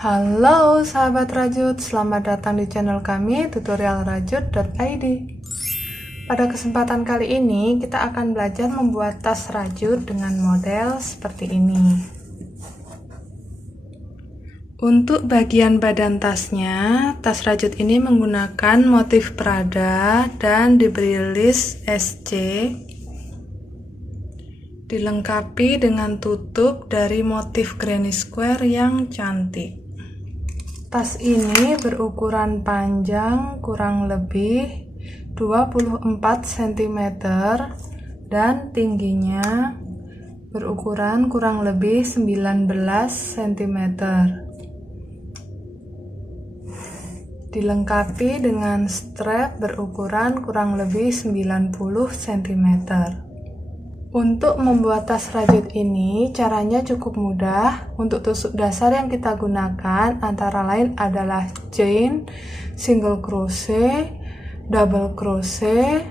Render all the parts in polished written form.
Halo sahabat rajut, selamat datang di channel kami tutorialrajut.id. Pada kesempatan kali ini kita akan belajar membuat tas rajut dengan model seperti ini. Untuk bagian badan tasnya, tas rajut ini menggunakan motif Prada dan diberi list SC, dilengkapi dengan tutup dari motif granny square yang cantik. Tas ini berukuran panjang kurang lebih 24 cm dan tingginya berukuran kurang lebih 19 cm. Dilengkapi dengan strap berukuran kurang lebih 90 cm. Untuk membuat tas rajut ini caranya cukup mudah. Untuk tusuk dasar yang kita gunakan antara lain adalah chain, single crochet, double crochet,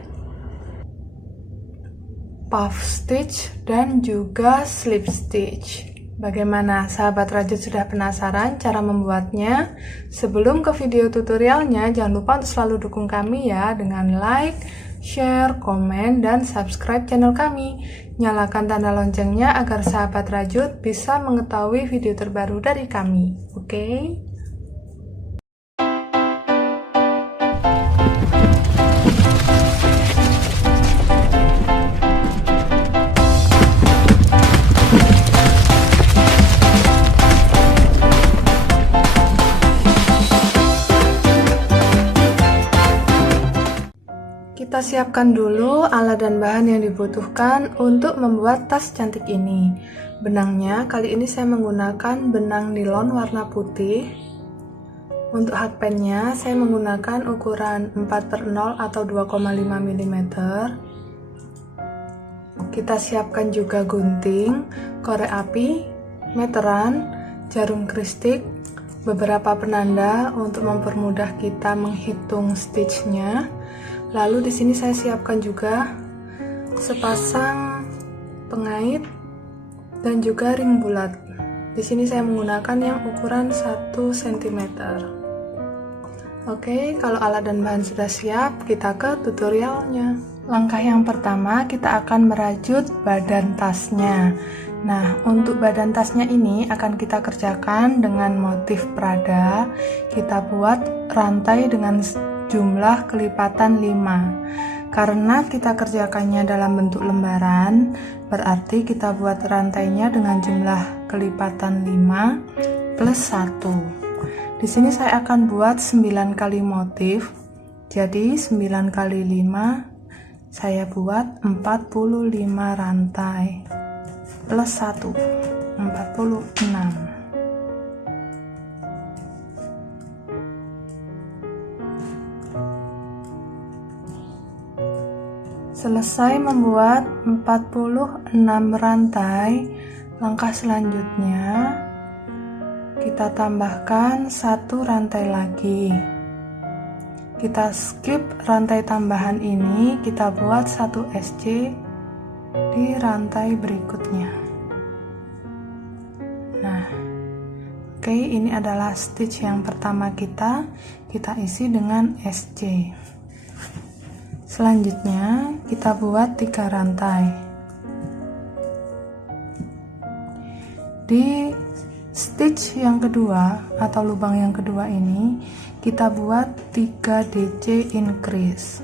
puff stitch, dan juga slip stitch. Bagaimana sahabat rajut, sudah penasaran cara membuatnya? Sebelum ke video tutorialnya, jangan lupa untuk selalu dukung kami ya dengan like, share, komen, dan subscribe channel kami. Nyalakan tanda loncengnya agar sahabat rajut bisa mengetahui video terbaru dari kami. Oke? Kita siapkan dulu alat dan bahan yang dibutuhkan untuk membuat tas cantik ini. Benangnya kali ini saya menggunakan benang nilon warna putih. Untuk hakpennya saya menggunakan ukuran 4/0 atau 2,5 mm. Kita siapkan juga gunting, korek api, meteran, jarum kristik, beberapa penanda untuk mempermudah kita menghitung stitchnya. Lalu di sini saya siapkan juga sepasang pengait dan juga ring bulat. Di sini saya menggunakan yang ukuran 1 cm. Oke, kalau alat dan bahan sudah siap, kita ke tutorialnya. Langkah yang pertama, kita akan merajut badan tasnya. Nah, untuk badan tasnya ini akan kita kerjakan dengan motif Prada. Kita buat rantai dengan jumlah kelipatan 5. Karena kita kerjakannya dalam bentuk lembaran, berarti kita buat rantainya dengan jumlah kelipatan 5 plus 1. Di sini saya akan buat 9 kali motif. Jadi 9 kali 5 saya buat 45 rantai plus 1, 46. Selesai membuat 46 rantai, langkah selanjutnya kita tambahkan 1 rantai lagi. Kita skip rantai tambahan ini, kita buat 1 SC di rantai berikutnya. Nah, oke, ini adalah stitch yang pertama kita isi dengan SC. Selanjutnya kita buat 3 rantai. Di stitch yang kedua atau lubang yang kedua ini kita buat 3 DC increase.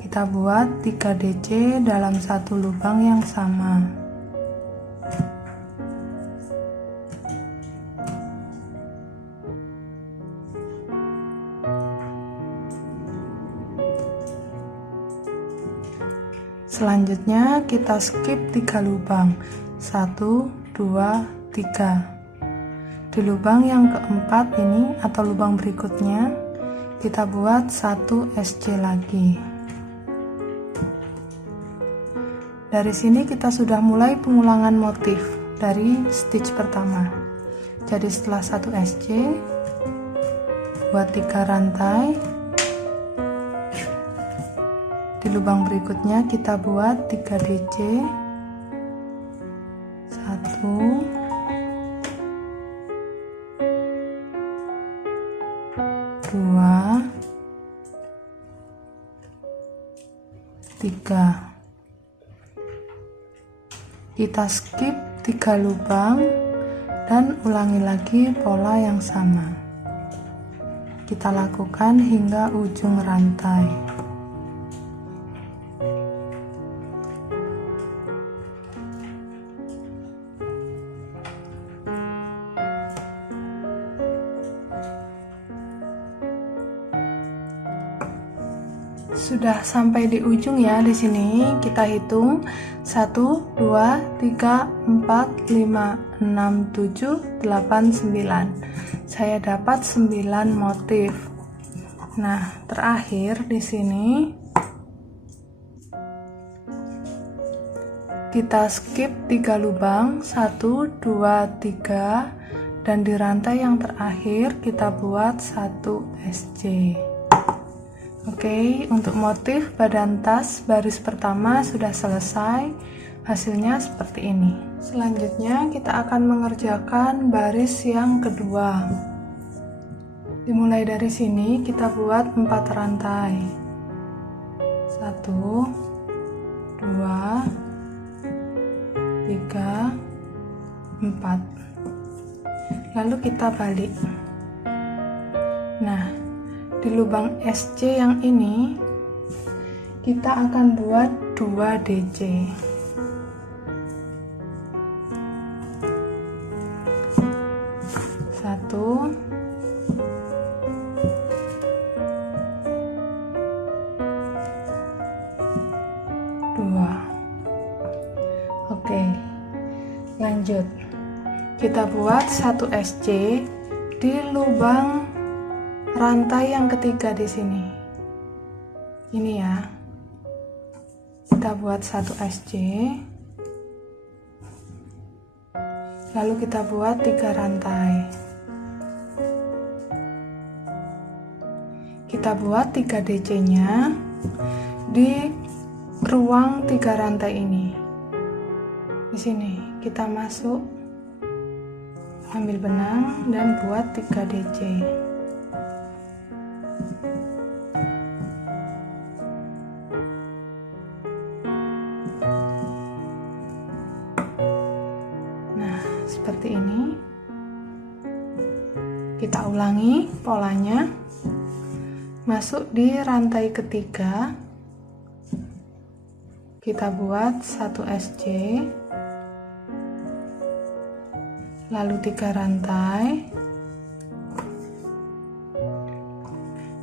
Kita buat 3 DC dalam satu lubang yang sama. Selanjutnya kita skip 3 lubang, 1, 2, 3. Di lubang yang keempat ini atau lubang berikutnya kita buat 1 SC lagi. Dari sini kita sudah mulai pengulangan motif dari stitch pertama. Jadi setelah 1 SC buat 3 rantai. Di lubang berikutnya kita buat 3 DC, 1, 2, 3. Kita skip 3 lubang dan ulangi lagi pola yang sama. Kita lakukan hingga ujung rantai. Sudah sampai di ujung ya. Di sini kita hitung 1 2 3 4 5 6 7 8 9. Saya dapat 9 motif. Nah, terakhir di sini kita skip 3 lubang 1 2 3 dan di rantai yang terakhir kita buat 1 SC. Oke, untuk motif badan tas baris pertama sudah selesai. Hasilnya seperti ini. Selanjutnya kita akan mengerjakan baris yang kedua. Dimulai dari sini kita buat 4 rantai. 1 2 3 4. Lalu kita balik. Nah, di lubang SC yang ini kita akan buat 2 DC. Satu, dua. Oke, lanjut. Kita buat 1 SC di lubang rantai yang ketiga di sini. Ini ya. Kita buat 1 SC. Lalu kita buat 3 rantai. Kita buat 3 DC-nya di ruang 3 rantai ini. Di sini kita masuk, ambil benang dan buat 3 DC. Seperti ini. Kita ulangi polanya. Masuk di rantai ketiga. Kita buat 1 SC. Lalu 3 rantai.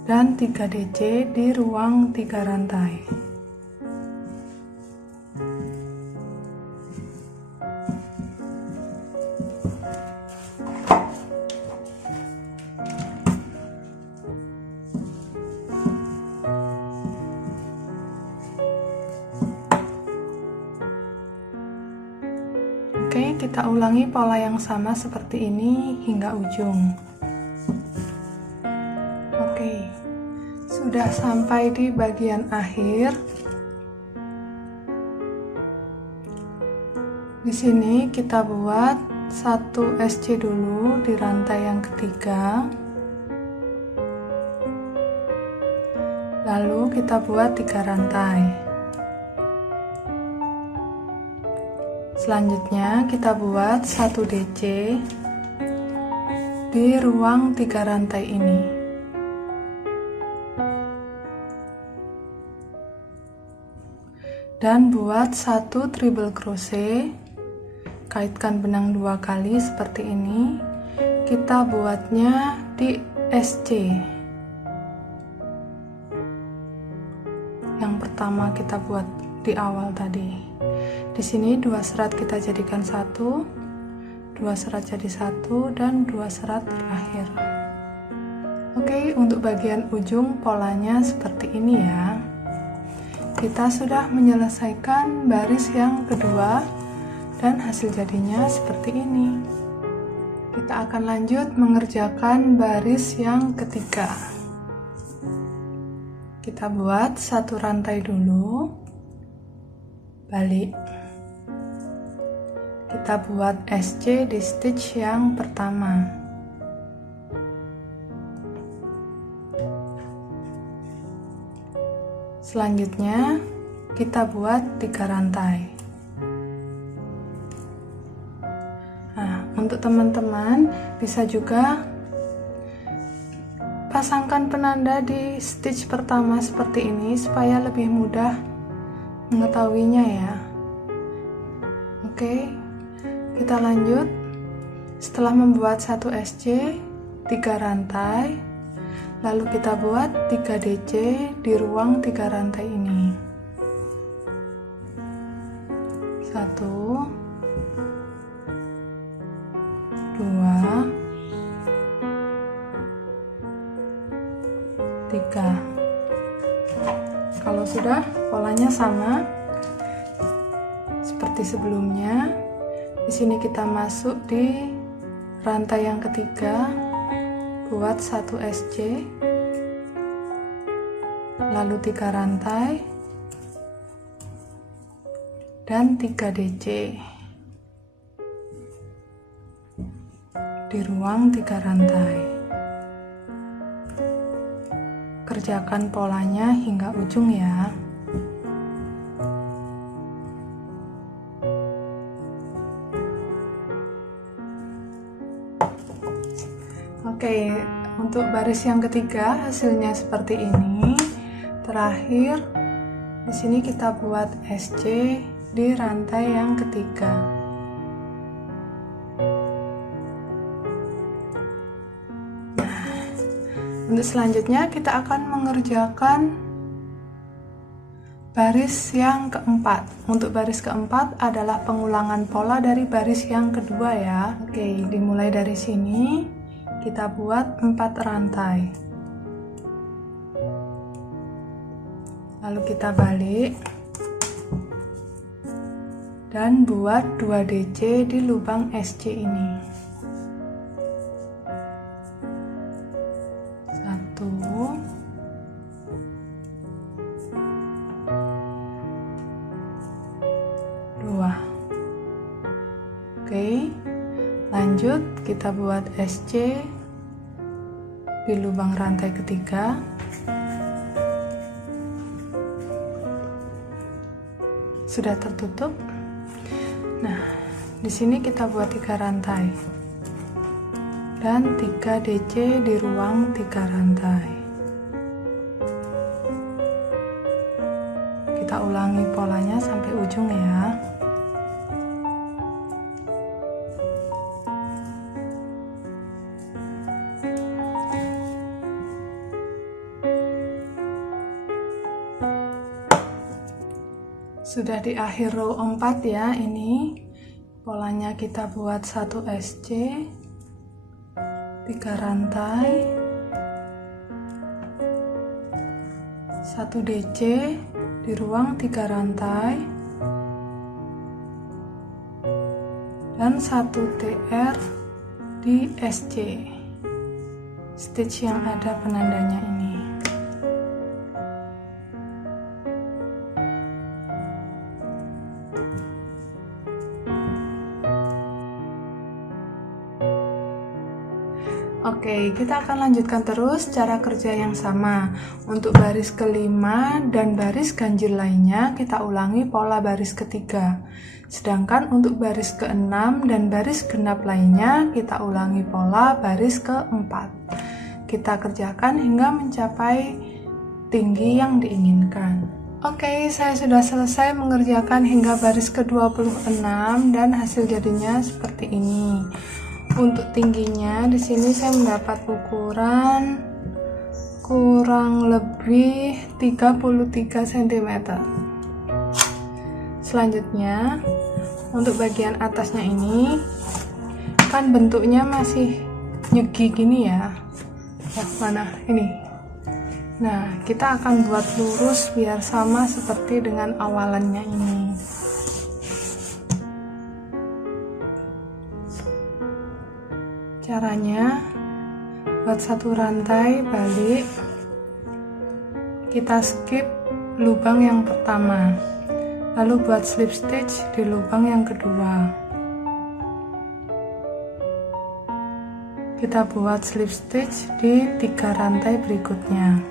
Dan 3 DC di ruang 3 rantai. Oke, kita ulangi pola yang sama seperti ini hingga ujung. Oke, sudah sampai di bagian akhir. Di sini kita buat 1 SC dulu di rantai yang ketiga. Lalu kita buat 3 rantai. Selanjutnya kita buat 1 DC di ruang 3 rantai ini. Dan buat 1 treble crochet, kaitkan benang 2 kali seperti ini. Kita buatnya di SC. Yang pertama kita buat di awal tadi. Di sini 2 serat kita jadikan 1, 2 serat jadi 1, dan 2 serat terakhir. Oke, untuk bagian ujung polanya seperti ini ya. Kita sudah menyelesaikan baris yang kedua dan hasil jadinya seperti ini. Kita akan lanjut mengerjakan baris yang ketiga. Kita buat 1 rantai dulu, balik. Kita buat SC di stitch yang pertama. Selanjutnya kita buat 3 rantai. Nah, untuk teman-teman bisa juga pasangkan penanda di stitch pertama seperti ini supaya lebih mudah mengetahuinya ya. Oke, kita lanjut. Setelah membuat 1 SC 3 rantai, lalu kita buat 3 DC di ruang 3 rantai ini. 1 2 3. Kalau sudah polanya sama seperti sebelumnya, di sini kita masuk di rantai yang ketiga, buat 1 SC, lalu 3 rantai dan 3 DC di ruang 3 rantai. Kerjakan polanya hingga ujung ya. Oke, untuk baris yang ketiga hasilnya seperti ini. Terakhir di sini kita buat SC di rantai yang ketiga. Untuk selanjutnya kita akan mengerjakan baris yang keempat. Untuk baris keempat adalah pengulangan pola dari baris yang kedua ya. Oke, dimulai dari sini kita buat 4 rantai. Lalu kita balik dan buat 2 DC di lubang SC ini. 2. Oke, lanjut kita buat SC di lubang rantai ketiga. Sudah tertutup. Nah, di sini kita buat 3 rantai dan 3 DC di ruang 3 rantai. Kita ulangi polanya sampai ujung ya. Sudah di akhir row 4 ya, ini polanya kita buat 1 SC, 3 rantai, 1 DC di ruang 3 rantai, dan 1 TR di SC, stitch yang ada penandanya ini. Oke, kita akan lanjutkan terus cara kerja yang sama. Untuk baris kelima dan baris ganjil lainnya, kita ulangi pola baris ketiga. Sedangkan untuk baris keenam dan baris genap lainnya, kita ulangi pola baris keempat. Kita kerjakan hingga mencapai tinggi yang diinginkan. Oke, saya sudah selesai mengerjakan hingga baris ke-26 dan hasil jadinya seperti ini. Untuk tingginya di sini saya mendapat ukuran kurang lebih 33 cm. Selanjutnya untuk bagian atasnya ini kan bentuknya masih nyegi gini ya. Mana ini. Nah, kita akan buat lurus biar sama seperti dengan awalannya ini. Caranya, buat 1 rantai balik, kita skip lubang yang pertama, lalu buat slip stitch di lubang yang kedua. Kita buat slip stitch di 3 rantai berikutnya.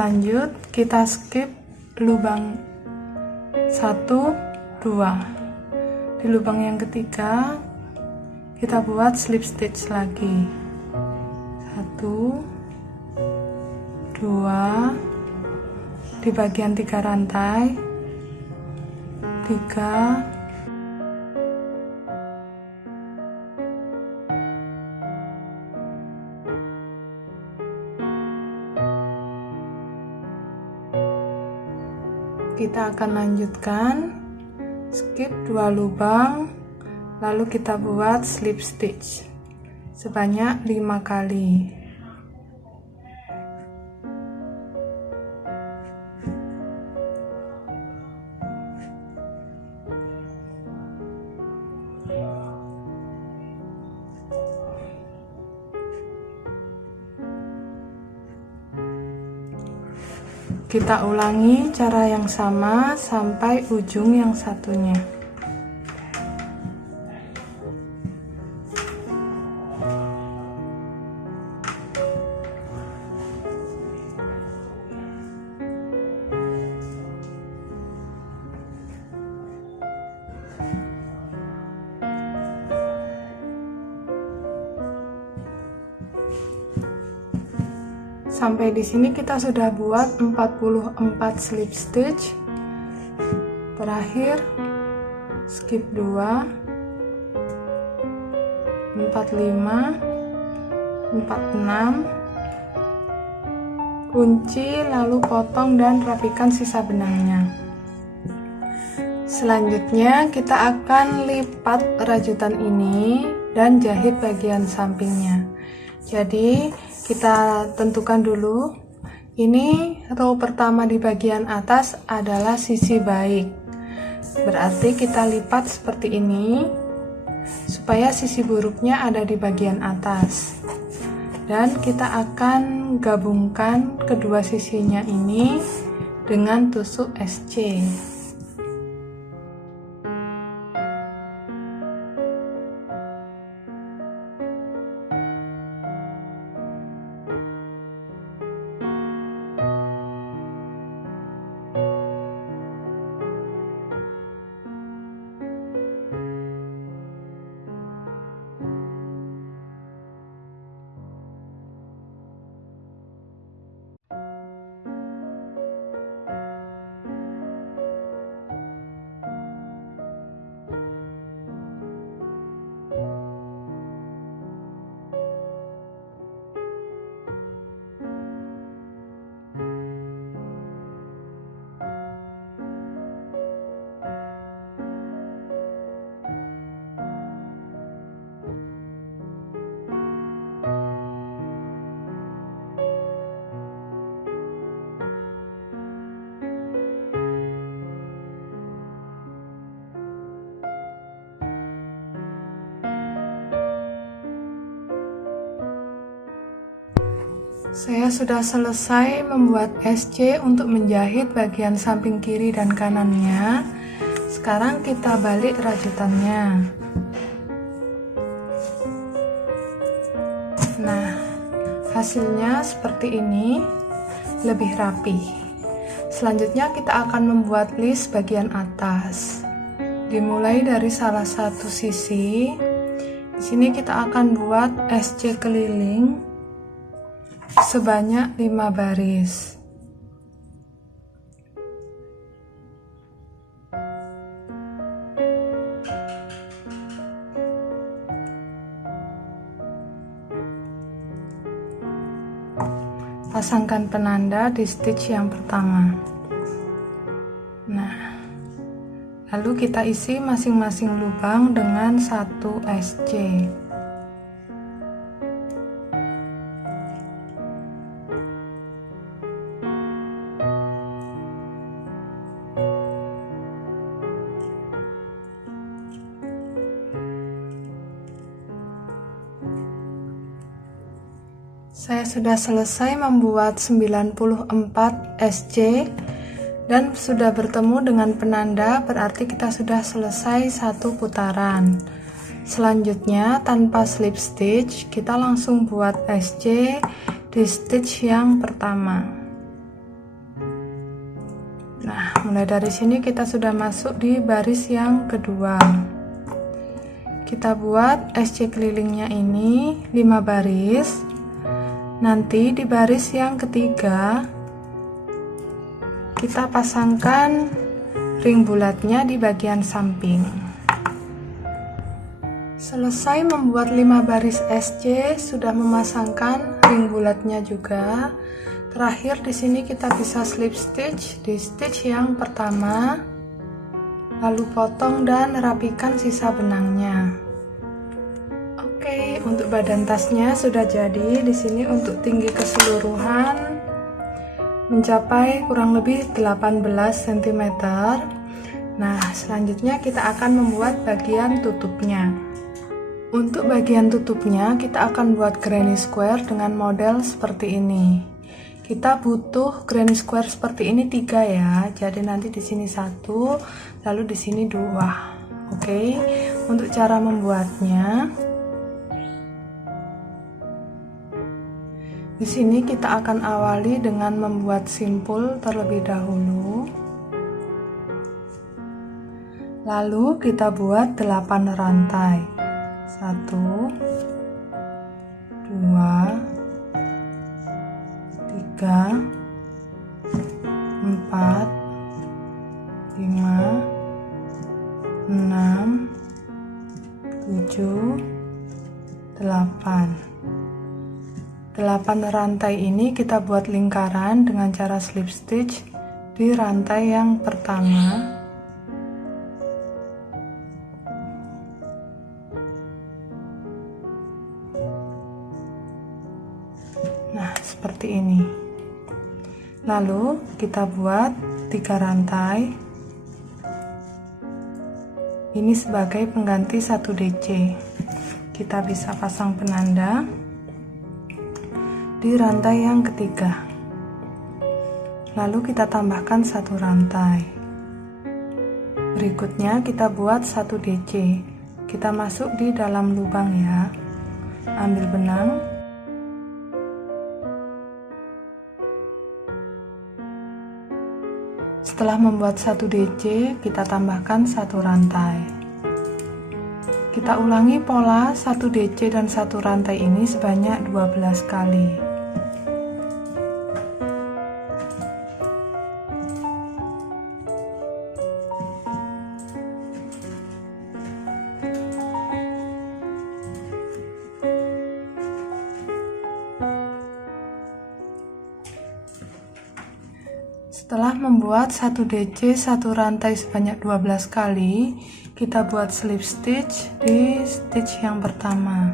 Lanjut, kita skip lubang 1, 2. Di lubang yang ketiga kita buat slip stitch lagi. 1, 2, di bagian 3 rantai, 3, kita akan lanjutkan skip 2 lubang, lalu kita buat slip stitch sebanyak 5 kali. Kita ulangi cara yang sama sampai ujung yang satunya. Sampai di sini kita sudah buat 44 slip stitch. Terakhir skip 2, 45, 46, kunci, lalu potong dan rapikan sisa benangnya. Selanjutnya kita akan lipat rajutan ini dan jahit bagian sampingnya. Jadi kita tentukan dulu, ini row pertama di bagian atas adalah sisi baik, berarti kita lipat seperti ini supaya sisi buruknya ada di bagian atas, dan kita akan gabungkan kedua sisinya ini dengan tusuk SC. Saya sudah selesai membuat SC untuk menjahit bagian samping kiri dan kanannya. Sekarang kita balik rajutannya. Nah, hasilnya seperti ini, lebih rapi. Selanjutnya kita akan membuat list bagian atas. Dimulai dari salah satu sisi. Di sini kita akan buat SC keliling sebanyak 5 baris. Pasangkan penanda di stitch yang pertama. Nah, lalu kita isi masing-masing lubang dengan 1 SC. Saya sudah selesai membuat 94 SC dan sudah bertemu dengan penanda, berarti kita sudah selesai satu putaran. Selanjutnya tanpa slip stitch kita langsung buat SC di stitch yang pertama. Nah, mulai dari sini kita sudah masuk di baris yang kedua. Kita buat SC kelilingnya ini 5 baris. Nanti di baris yang ketiga kita pasangkan ring bulatnya di bagian samping. Selesai membuat 5 baris SC, sudah memasangkan ring bulatnya juga. Terakhir di sini kita bisa slip stitch di stitch yang pertama, lalu potong dan rapikan sisa benangnya. Oke, untuk badan tasnya sudah jadi. Di sini untuk tinggi keseluruhan mencapai kurang lebih 18 cm. Nah, selanjutnya kita akan membuat bagian tutupnya. Untuk bagian tutupnya kita akan buat granny square dengan model seperti ini. Kita butuh granny square seperti ini 3 ya. Jadi nanti di sini 1, lalu di sini 2. Oke. Untuk cara membuatnya, di sini kita akan awali dengan membuat simpul terlebih dahulu. Lalu kita buat 8 rantai. 1, 2, 3, 4, 5, 6, 7, 8. 8 rantai ini kita buat lingkaran dengan cara slip stitch di rantai yang pertama. Nah, seperti ini. Lalu kita buat 3 rantai. Ini sebagai pengganti 1 DC. Kita bisa pasang penanda di rantai yang ketiga. Lalu kita tambahkan 1 rantai. Berikutnya kita buat 1 DC. Kita masuk di dalam lubang ya. Ambil benang. Setelah membuat 1 DC, kita tambahkan 1 rantai. Kita ulangi pola 1 DC dan 1 rantai ini sebanyak 12 kali. Setelah membuat 1 DC 1 rantai sebanyak 12 kali, kita buat slip stitch di stitch yang pertama.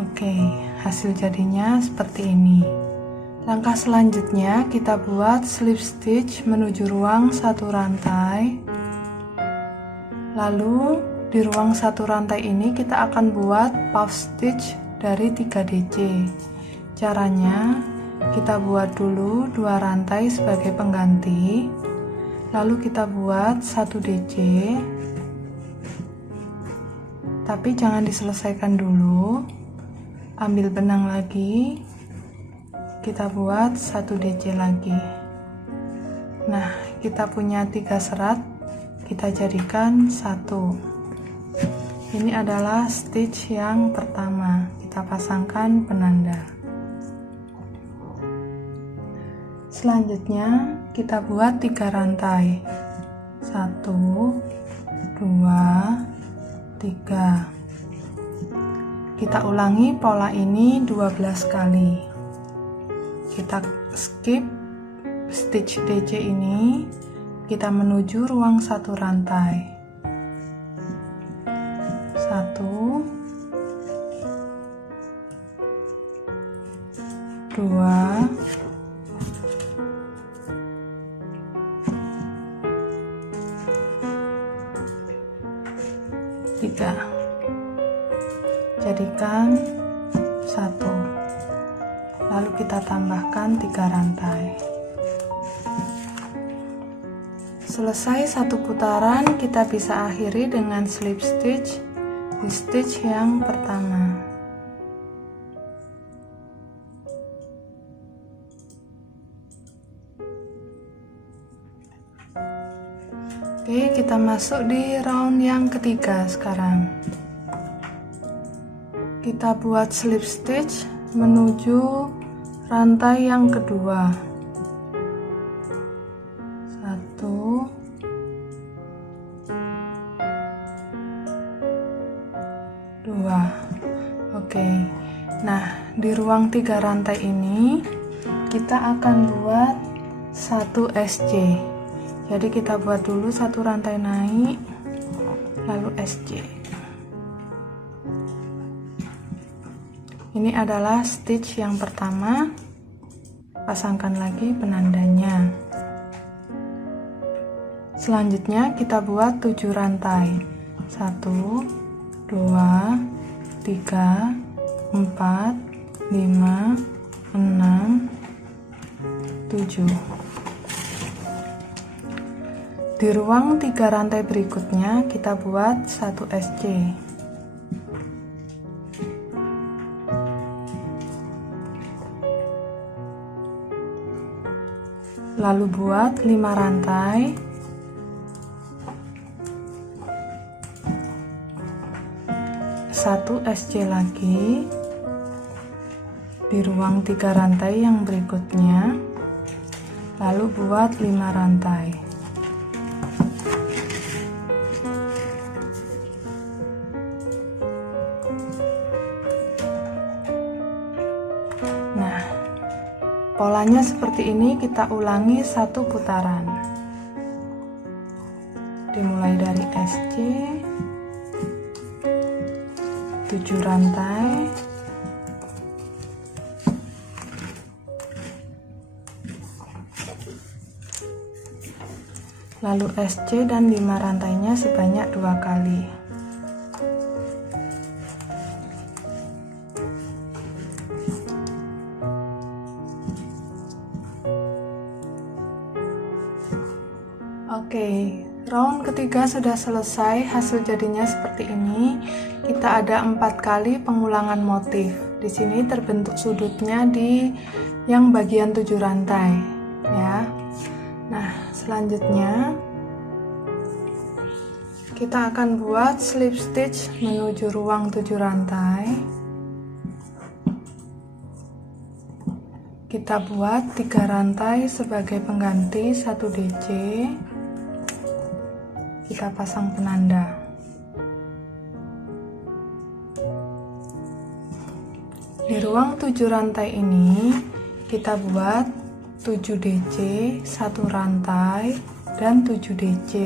Oke, hasil jadinya seperti ini. Langkah selanjutnya kita buat slip stitch menuju ruang 1 rantai. Lalu di ruang 1 rantai ini kita akan buat puff stitch dari 3 DC. Caranya, kita buat dulu 2 rantai sebagai pengganti, lalu kita buat 1 DC, tapi jangan diselesaikan dulu. Ambil benang lagi, kita buat 1 DC lagi. Nah, kita punya 3 serat, kita jadikan 1. Ini adalah stitch yang pertama, kita pasangkan penanda. Selanjutnya kita buat 3 rantai. 1, 2, 3. Kita ulangi pola ini 12 kali. Kita skip stitch DC ini, kita menuju ruang 1 rantai. 1, 2, 3. Jadikan 1. Lalu kita tambahkan 3 rantai. Selesai 1 putaran, kita bisa akhiri dengan slip stitch di stitch yang pertama. Oke, kita masuk di round yang ketiga sekarang. Kita buat slip stitch menuju rantai yang kedua. 1, 2. Oke. Nah, di ruang 3 rantai ini kita akan buat 1 SC. Jadi kita buat dulu 1 rantai naik, lalu SC. Ini adalah stitch yang pertama. Pasangkan lagi penandanya. Selanjutnya kita buat 7 rantai. 1, 2, 3, 4, 5, 6, 7. Di ruang 3 rantai berikutnya kita buat 1 SC. Lalu buat 5 rantai. 1 SC lagi. Di ruang 3 rantai yang berikutnya. Lalu buat 5 rantai. Nah, polanya seperti ini, kita ulangi 1 putaran. Dimulai dari SC, 7 rantai, lalu SC dan 5 rantainya sebanyak 2 kali. Oke, round ketiga sudah selesai. Hasil jadinya seperti ini. Kita ada 4 kali pengulangan motif. Di sini terbentuk sudutnya di yang bagian 7 rantai, ya. Nah, selanjutnya kita akan buat slip stitch menuju ruang 7 rantai. Kita buat 3 rantai sebagai pengganti 1 DC. Kita pasang penanda. Di ruang 7 rantai ini kita buat 7 DC, 1 rantai, dan 7 DC.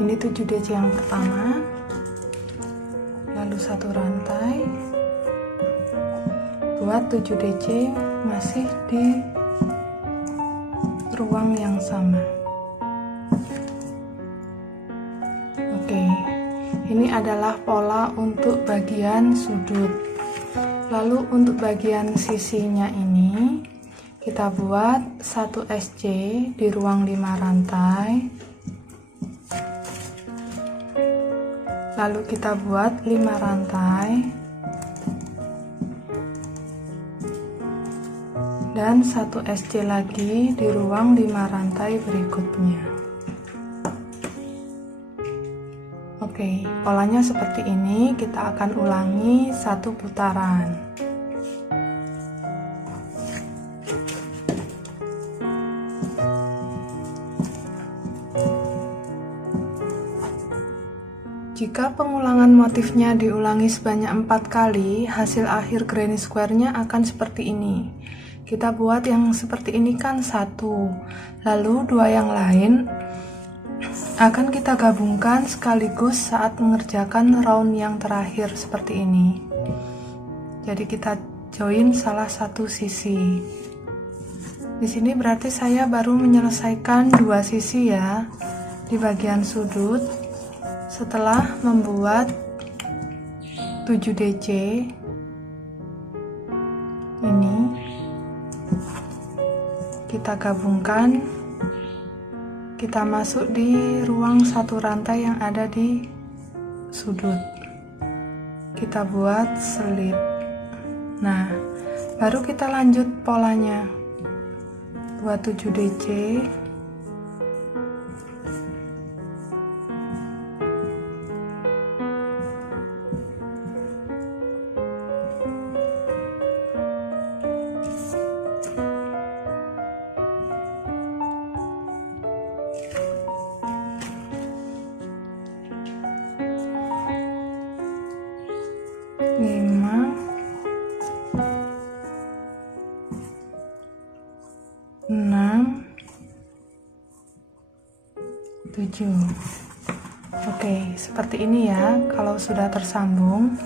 Ini 7 DC yang pertama, lalu 1 rantai, buat 7 DC masih di ruang yang sama. Oke, ini adalah pola untuk bagian sudut. Lalu untuk bagian sisinya ini kita buat 1 SC di ruang 5 rantai. Lalu kita buat 5 rantai dan 1 SC lagi di ruang 5 rantai berikutnya. Oke, polanya seperti ini. Kita akan ulangi 1 putaran. Jika pengulangan motifnya diulangi sebanyak 4 kali, hasil akhir granny square-nya akan seperti ini. Kita buat yang seperti ini kan 1, lalu 2 yang lain akan kita gabungkan sekaligus saat mengerjakan round yang terakhir seperti ini. Jadi kita join salah satu sisi. Di sini berarti saya baru menyelesaikan 2 sisi ya. di bagian sudut. Setelah membuat 7 DC ini, kita gabungkan, kita masuk di ruang satu rantai yang ada di sudut, kita buat selip. Nah, baru kita lanjut polanya, buat 7 DC, lima, 6, 7. Oke, seperti ini ya kalau sudah tersambung.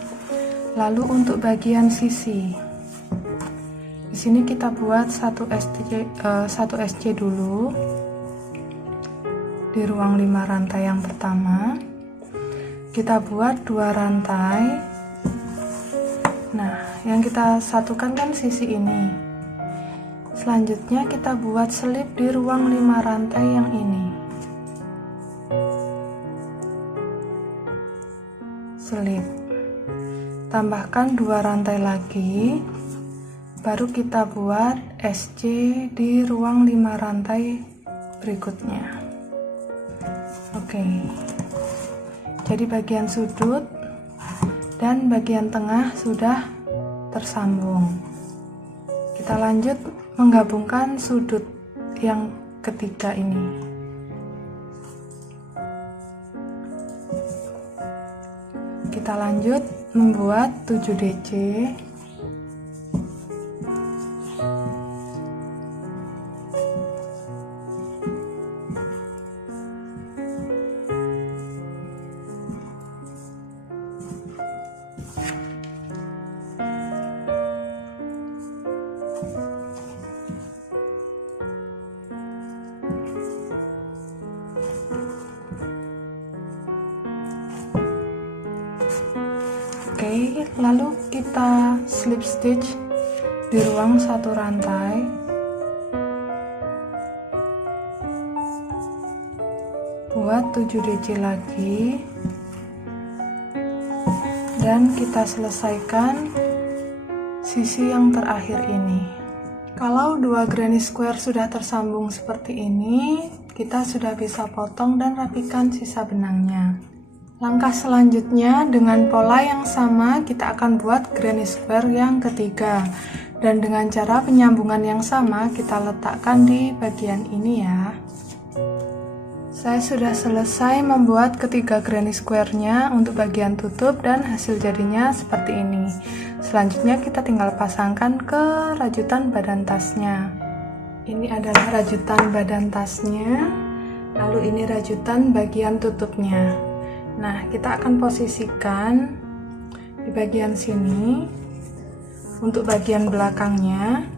Lalu untuk bagian sisi, di sini kita buat satu SC dulu di ruang 5 rantai yang pertama. Kita buat 2 rantai. Nah, yang kita satukan kan sisi ini. Selanjutnya kita buat selip di ruang 5 rantai yang ini. Selip. Tambahkan 2 rantai lagi. Baru kita buat SC di ruang 5 rantai berikutnya. Oke. Jadi bagian sudut dan bagian tengah sudah tersambung. Kita lanjut menggabungkan sudut yang ketiga ini. Kita lanjut membuat 7 DC. Oke, lalu kita slip stitch di ruang satu rantai. Buat 7 DC lagi. Dan kita selesaikan sisi yang terakhir ini. Kalau 2 granny square sudah tersambung seperti ini, kita sudah bisa potong dan rapikan sisa benangnya. Langkah selanjutnya dengan pola yang sama kita akan buat granny square yang ketiga, dan dengan cara penyambungan yang sama kita letakkan di bagian ini ya. Saya sudah selesai membuat ketiga granny square-nya untuk bagian tutup dan hasil jadinya seperti ini. Selanjutnya kita tinggal pasangkan ke rajutan badan tasnya. Ini adalah rajutan badan tasnya, lalu ini rajutan bagian tutupnya. Nah, kita akan posisikan di bagian sini. Untuk bagian belakangnya,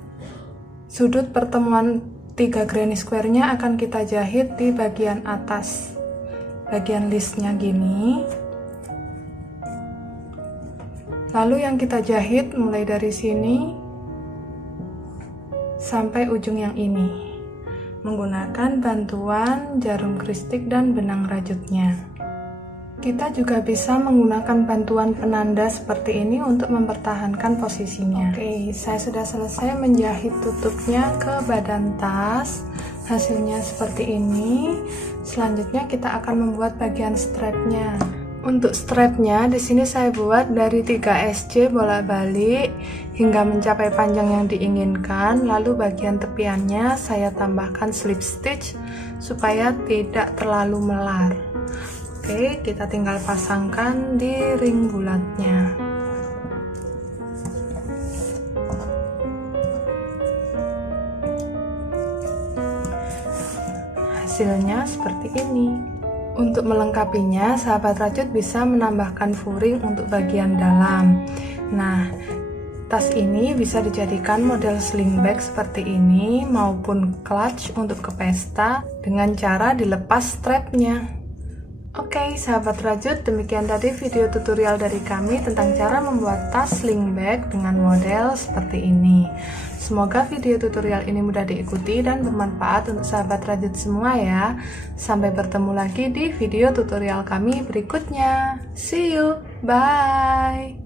sudut pertemuan 3 granny square-nya akan kita jahit di bagian atas, bagian listnya gini. Lalu yang kita jahit mulai dari sini sampai ujung yang ini, menggunakan bantuan jarum kristik dan benang rajutnya. Kita juga bisa menggunakan bantuan penanda seperti ini untuk mempertahankan posisinya. Oke, saya sudah selesai menjahit tutupnya ke badan tas. Hasilnya seperti ini. Selanjutnya kita akan membuat bagian strapnya. Untuk strapnya di sini saya buat dari 3 SC bolak-balik hingga mencapai panjang yang diinginkan. Lalu bagian tepiannya saya tambahkan slip stitch supaya tidak terlalu melar. Oke, kita tinggal pasangkan di ring bulatnya. Hasilnya seperti ini. Untuk melengkapinya, sahabat rajut bisa menambahkan furing untuk bagian dalam. Nah, Tas ini bisa dijadikan model sling bag seperti ini maupun clutch untuk ke pesta dengan cara dilepas strapnya. Oke, sahabat rajut, demikian tadi video tutorial dari kami tentang cara membuat tas sling bag dengan model seperti ini. Semoga video tutorial ini mudah diikuti dan bermanfaat untuk sahabat rajut semua ya. Sampai bertemu lagi di video tutorial kami berikutnya. See you, bye!